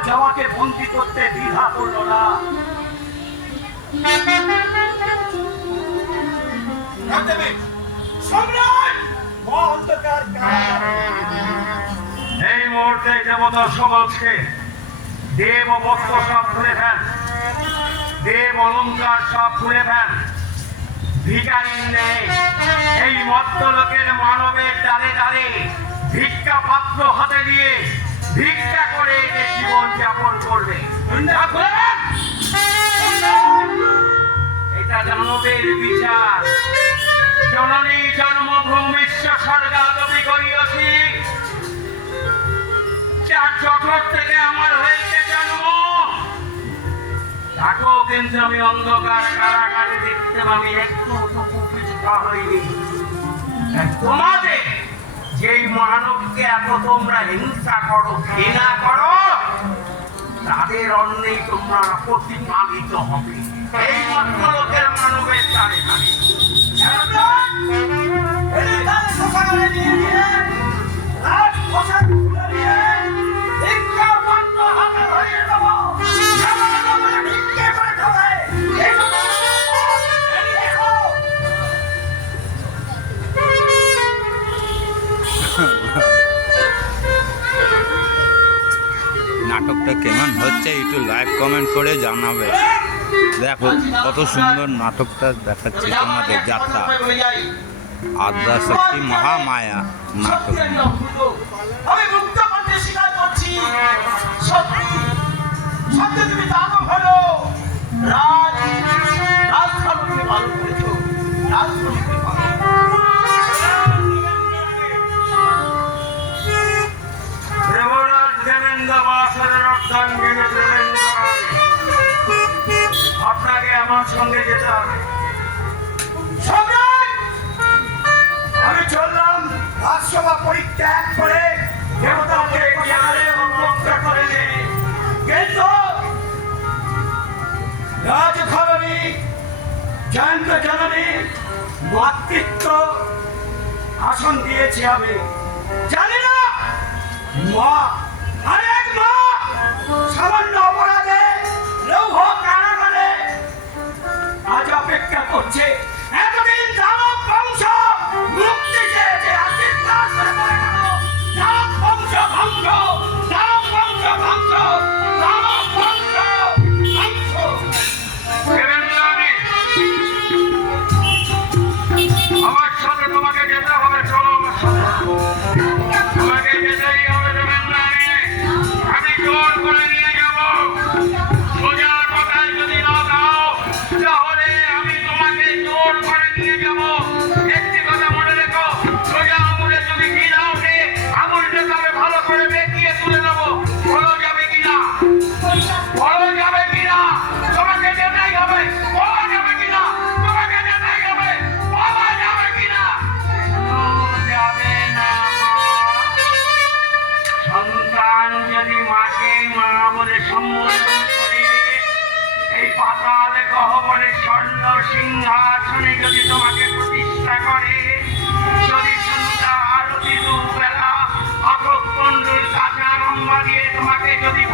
আজ আমাকে বন্দী করতে দ্বিধা করলো না। এই মুহূর্তে দেবতা সমাজকে দেব বস্ত্র সব খুলে ফেল, দেব অলঙ্কার সব খুলে ফেল। ভিখারি নেই এই মর্তলোকের মানবের দ্বারে দ্বারে ভিক্ষা পাত্র হাতে দিয়ে ভিক্ষা করে জীবন যাপন করবে। এটা দানবের বিচার। জননী জন্মভূমিষ্য স্বর্গাদপি করিয়সি, যার জঠর থেকে আমার হয়েছে জন্ম, তাকেও কিন্তু আমি অন্ধকার কারাগারে দেখতে আমি একটু উপকৃত হইনি। তোমাদের যেই মানবকে এত তোমরা হিংসা করো, ঘৃণা করো, তাদের অন্যেই তোমরা প্রতিপালিত হবে এই মাত্র লোকের মানবের দ্বারে দ্বারে। নাটকটা কেমন হচ্ছে একটু লাইক কমেন্ট করে জানাবে। দেখো কত সুন্দর নাটকটা দেখাচ্ছে তোমাদের, যাত্রা আদ্যাশক্তি মহামায়া নাটক। আমি মুক্ত করতে স্বীকার করছি, সত্যি সত্যি তুমি দানব হলো, রাজখানুকে ভালো করেছো, রাজখানুকে ভালো। দেবরাজ দেবেন্দ্র বাসরের অর্ধাঙ্গিনী দেবেন্দ্র, আপনাকে আমার সঙ্গে যেতে হবে। আমি চললাম রাজসভা পরিত্যাগ করে দেবতাকে রক্ষা করে নে, কিন্তু রাজধরণী জয়ন্ত জননী মাতৃত্ব আসন দিয়েছে। আমি জানি না মা, আরেক মা সামান্য অপরাধে লৌহ কারাগারে আজ অপেক্ষা করছে। এতদিন দানব বংশ মুক্তি চেয়েছে, আশীর্বাদ করে বলে গেল দানব বংশ ধ্বংস, দানব বংশ ধ্বংস, দানব বংশ ধ্বংস। আমার সাথে তোমাকে যেতে হবে, চলো আমার সাথে। তোমাকে যেতেই হবে দেবেন্দ্রাণী, আমি জোর করে নিয়ে যাব। সোজা কথায় যদি না দাও তাহলে আমি তোমাকে জোর করে নিয়ে যাব। একটি কথা মনে রেখো, সোজা আঙুলে তুমি কি দাও নে, আঙুলটা তবে ভালো করে বেঁকিয়ে তুলে দেবো। বলো যাবে কিনা, বলো যাবে কিনা, তোমাকে যেতেই হবে। বলা যাবে কিনা, তোমাকে যেতেই হবে। বলা যাবে কিনা, যাবে না। সন্তান যদি মাকে মা বলে সম্বোধন করে এই পাতাল গহ্বরে স্বর্ণ সিংহাসনে যদি তোমাকে প্রতিষ্ঠা করে, যদি সন্ধ্যা আরতি দুবেলা আটক কুণ্ডুল কাঁচা লম্বা দিয়ে তোমাকে যদি